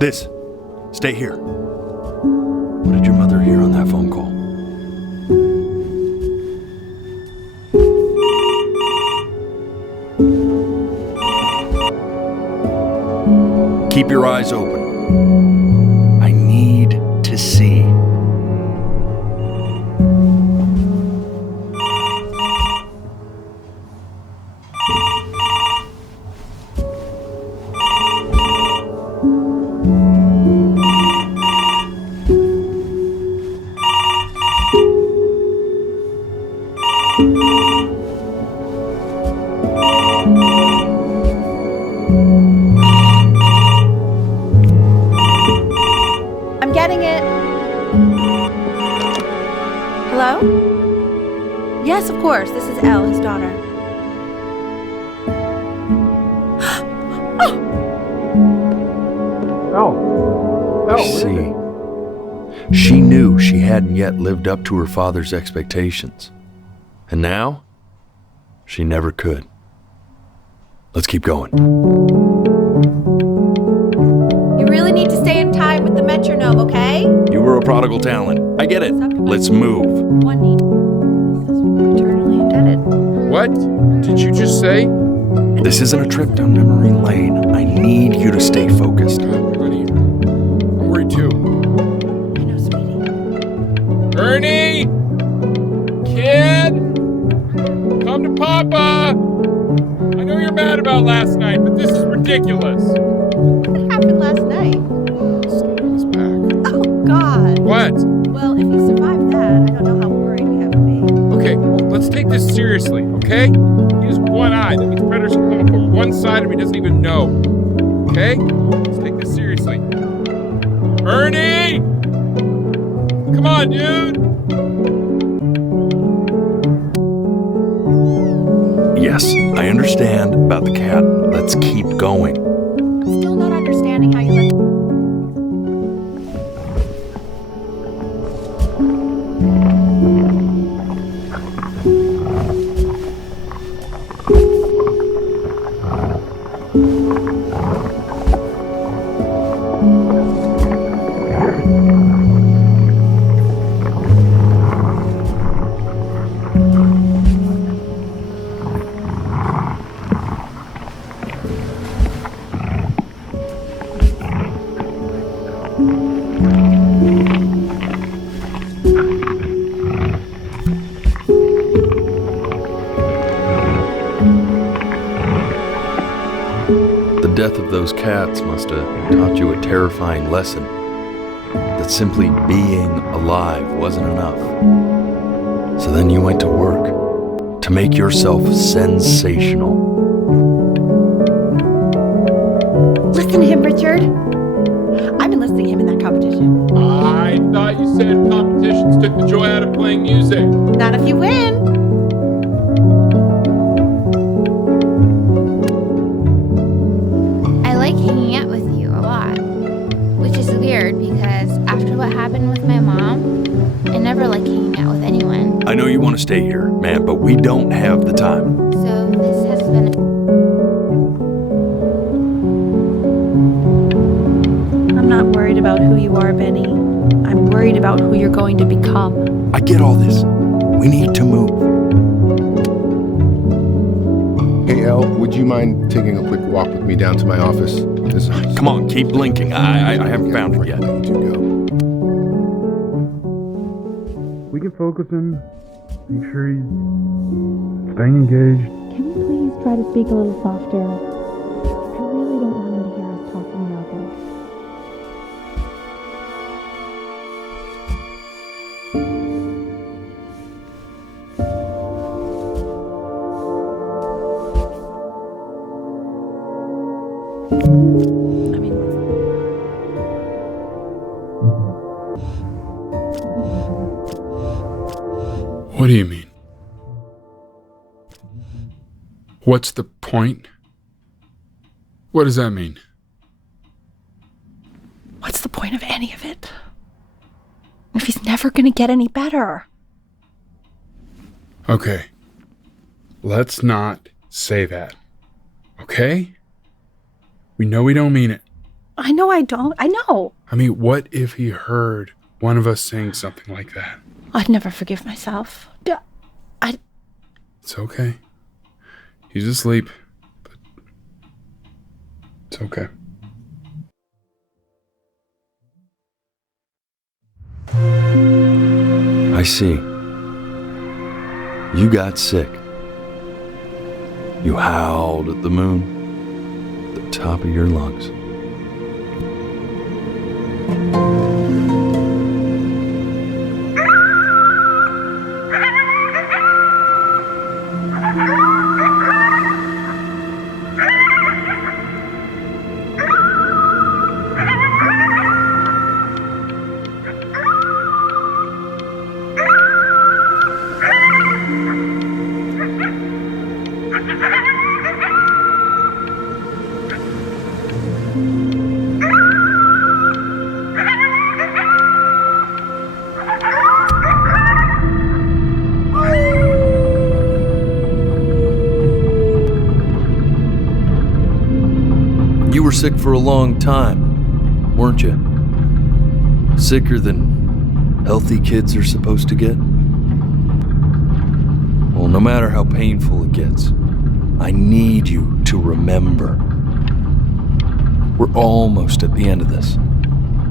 This. Stay here. What did your mother hear on that phone call? Keep your eyes open. I need to see. I'm getting it. Hello? Yes, of course. This is Elle, his daughter. See, she knew she hadn't yet lived up to her father's expectations. And now, she never could. Let's keep going. You really need to stay in time with the metronome, okay? You were a prodigal talent. I get it. Let's move. One need. This is eternally indebted. What did you just say? This isn't a trip down memory lane. I need you to stay focused. Honey, I'm worried too. I know, sweetie. Ernie! Kid! Come to Papa! I know you're mad about last night, but this is ridiculous. What happened last night? Stay on his back. Oh, God. What? Well, if he survived that, I don't know how worried we have to be. Okay, well, let's take this seriously, okay? He has one eye. That means predators can come up from one side of him he doesn't even know. Okay? Let's take this seriously. Ernie! Come on, dude! Yes, I understand about the cat. Let's keep going. Still not understanding how you let... The death of those cats must have taught you a terrifying lesson. That simply being alive wasn't enough. So then you went to work to make yourself sensational. Listen to him, Richard. I'm enlisting him in that competition. I thought you said competitions took the joy out of playing music. Not if you win. I like hanging out with you a lot, which is weird because after what happened with my mom, I never like hanging out with anyone. I know you want to stay here, man, but we don't have the time. So this has been... I'm not worried about who you are, Benny. I'm worried about who you're going to become. I get all this. We need to move. Hey, Elle, would you mind taking a quick walk with me down to my office? Come on, keep blinking. I haven't found it yet. Let you go. We can focus him, make sure he's staying engaged. Can we please try to speak a little softer? I really don't want him to hear us talking about this. I mean... What do you mean? What's the point? What does that mean? What's the point of any of it? If he's never gonna get any better. Okay. Let's not say that. Okay? We know we don't mean it. I know I don't. I know. I mean, what if he heard one of us saying something like that? I'd never forgive myself. It's okay. He's asleep, but it's okay. I see. You got sick. You howled at the moon, at the top of your lungs. You were sick for a long time, weren't you? Sicker than healthy kids are supposed to get? Well, no matter how painful it gets, I need you to remember. We're almost at the end of this.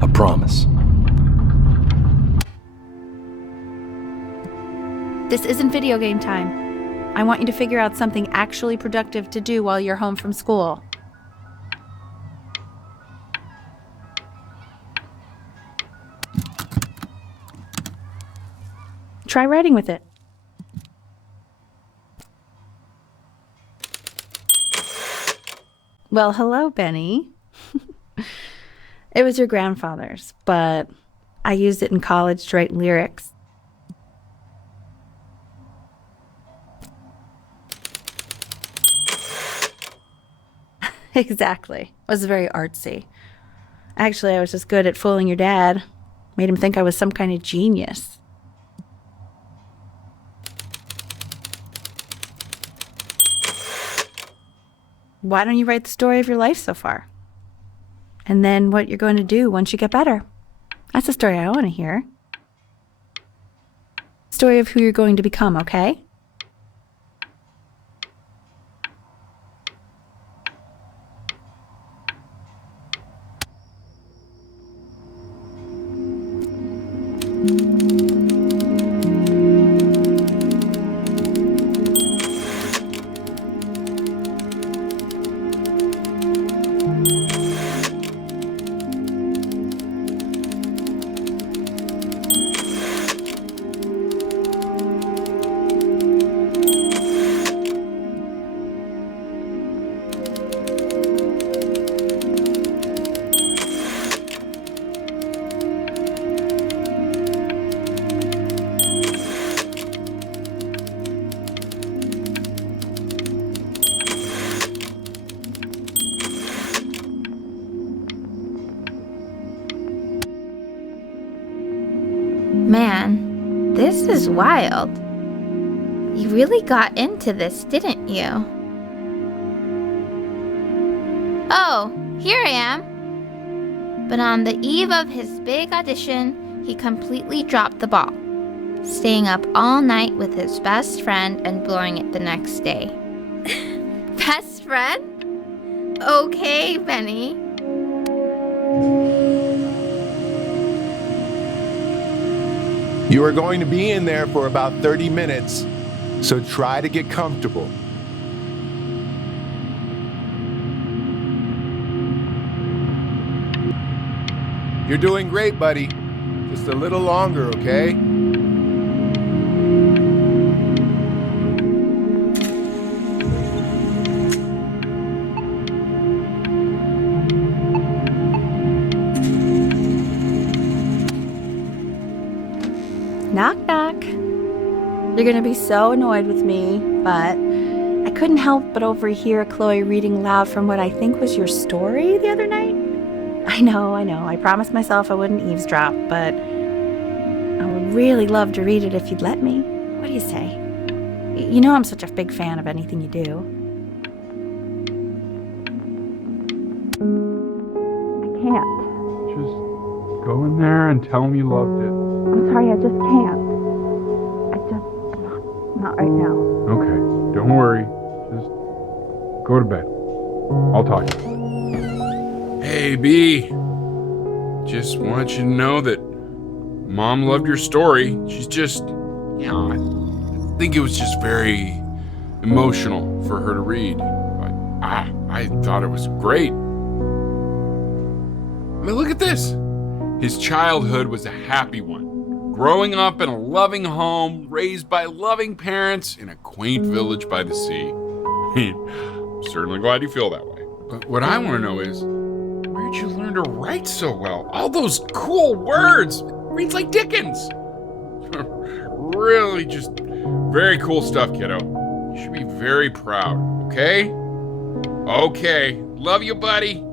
I promise. This isn't video game time. I want you to figure out something actually productive to do while you're home from school. Try writing with it. Well, hello, Benny. It was your grandfather's, but I used it in college to write lyrics. Exactly. It was very artsy. Actually, I was just good at fooling your dad. Made him think I was some kind of genius. Why don't you write the story of your life so far? And then what you're going to do once you get better. That's the story I want to hear. Story of who you're going to become, okay? Man, this is wild. You really got into this, didn't you? Oh, here I am. But on the eve of his big audition, he completely dropped the ball, staying up all night with his best friend and blowing it the next day. Best friend? Okay, Benny. You are going to be in there for about 30 minutes, so try to get comfortable. You're doing great, buddy. Just a little longer, okay? Knock, knock. You're gonna be so annoyed with me, but I couldn't help but overhear Chloe reading loud from what I think was your story the other night. I know. I promised myself I wouldn't eavesdrop, but I would really love to read it if you'd let me. What do you say? You know I'm such a big fan of anything you do. I can't. Just go in there and tell him you loved it. I'm sorry, I just can't. Not right now. Okay, don't worry. Just go to bed. I'll talk to you. Hey, B. Just want you to know that Mom loved your story. She's just, I think it was just very emotional for her to read. But I thought it was great. I mean, look at this. His childhood was a happy one. Growing up in a loving home, raised by loving parents in a quaint village by the sea. I'm certainly glad you feel that way. But what I want to know is, where'd you learn to write so well? All those cool words. Reads like Dickens. Really just very cool stuff, kiddo. You should be very proud, okay? Okay. Love you, buddy.